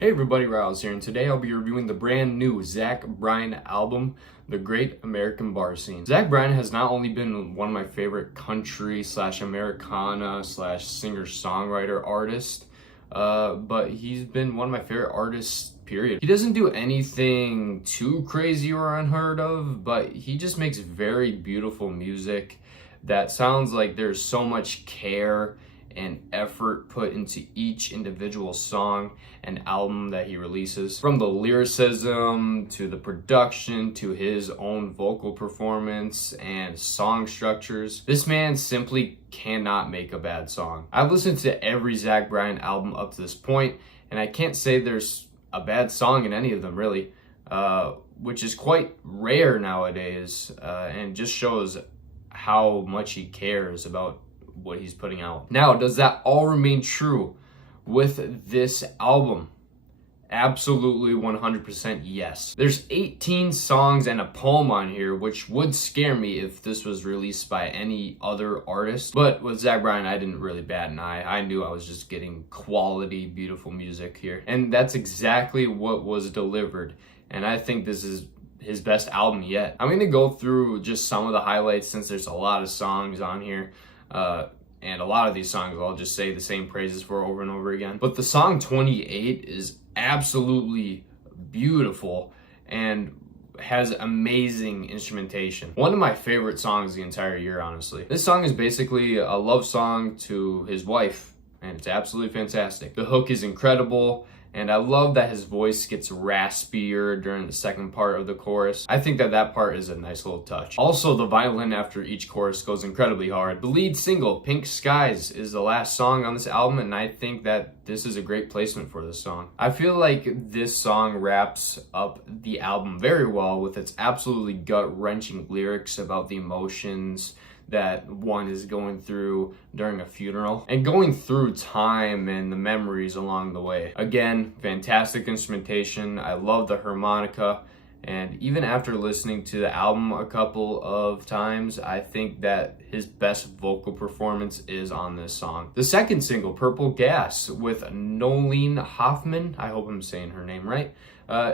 Hey everybody, Riles here, and today I'll be reviewing the brand new Zach Bryan album, The Great American Bar Scene. Zach Bryan has not only been one of my favorite country / Americana / singer-songwriter artists, but he's been one of my favorite artists, period. He doesn't do anything too crazy or unheard of, but he just makes very beautiful music that sounds like there's so much care and effort put into each individual song and album that he releases. From the lyricism to the production to his own vocal performance and song structures, this man simply cannot make a bad song. I've listened to every Zach Bryan album up to this point, and I can't say there's a bad song in any of them, really, which is quite rare nowadays, and just shows how much he cares about what he's putting out. Now, does that all remain true with this album? Absolutely 100% yes. There's 18 songs and a poem on here, which would scare me if this was released by any other artist. But with Zach Bryan, I didn't really bat an eye. I knew I was just getting quality, beautiful music here. And that's exactly what was delivered. And I think this is his best album yet. I'm gonna go through just some of the highlights since there's a lot of songs on here. And a lot of these songs I'll just say the same praises for over and over again. But the song 28 is absolutely beautiful and has amazing instrumentation. One of my favorite songs the entire year, honestly. This song is basically a love song to his wife, and it's absolutely fantastic. The hook is incredible, and I love that his voice gets raspier during the second part of the chorus. I think that part is a nice little touch. Also, the violin after each chorus goes incredibly hard. The lead single, Pink Skies, is the last song on this album, and I think that this is a great placement for this song. I feel like this song wraps up the album very well with its absolutely gut-wrenching lyrics about the emotions that one is going through during a funeral and going through time and the memories along the way. Again, fantastic instrumentation. I love the harmonica, and even after listening to the album a couple of times, I think that his best vocal performance is on this song. The second single, Purple Gas, with Nolene Hoffman, I hope I'm saying her name right,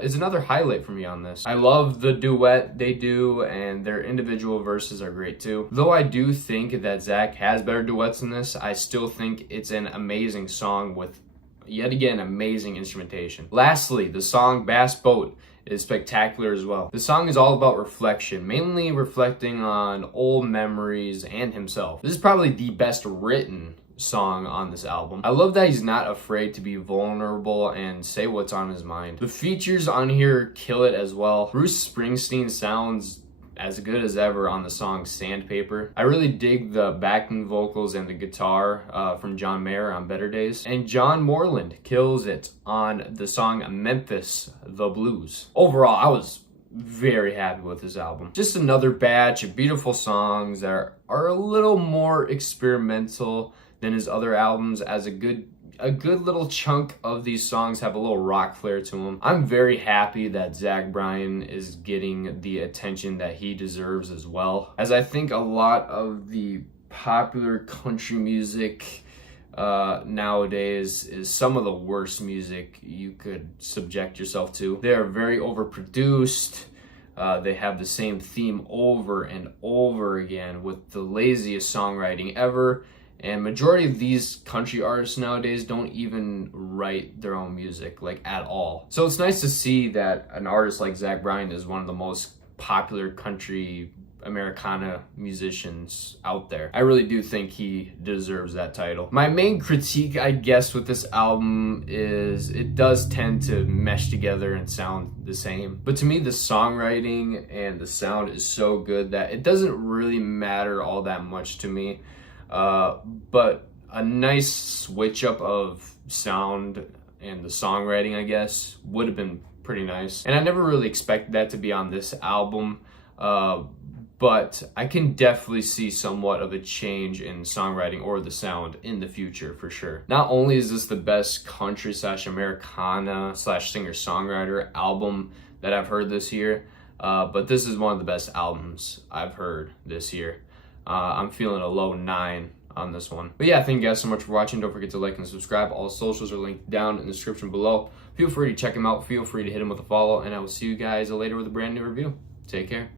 is another highlight for me on this. I love the duet they do, and their individual verses are great too. Though I do think that Zach has better duets than this, I still think it's an amazing song with, yet again, amazing instrumentation. Lastly, the song Bass Boat is spectacular as well. The song is all about reflection, mainly reflecting on old memories and himself. This is probably the best written song on this album. I love that he's not afraid to be vulnerable and say what's on his mind. The features on here kill it as well. Bruce Springsteen sounds as good as ever on the song Sandpaper. I really dig the backing vocals and the guitar from John Mayer on Better Days. And John Moreland kills it on the song Memphis the Blues. Overall, I was very happy with this album. Just another batch of beautiful songs that are a little more experimental than his other albums, as a good little chunk of these songs have a little rock flair to them. I'm very happy that Zach Bryan is getting the attention that he deserves as well, as I think a lot of the popular country music nowadays is some of the worst music you could subject yourself to. They are very overproduced. They have the same theme over and over again with the laziest songwriting ever. And majority of these country artists nowadays don't even write their own music, like, at all. So it's nice to see that an artist like Zach Bryan is one of the most popular country Americana musicians out there. I really do think he deserves that title. My main critique, I guess, with this album is it does tend to mesh together and sound the same. But to me, the songwriting and the sound is so good that it doesn't really matter all that much to me. But a nice switch up of sound and the songwriting, I guess, would have been pretty nice. And I never really expected that to be on this album, but I can definitely see somewhat of a change in songwriting or the sound in the future for sure. Not only is this the best country / Americana / singer-songwriter album that I've heard this year, but this is one of the best albums I've heard this year. I'm feeling a low 9 on this one. But yeah, thank you guys so much for watching. Don't forget to like and subscribe. All socials are linked down in the description below. feel free to check him out. Feel free to hit him with a follow, and I will see you guys later with a brand new review. Take care.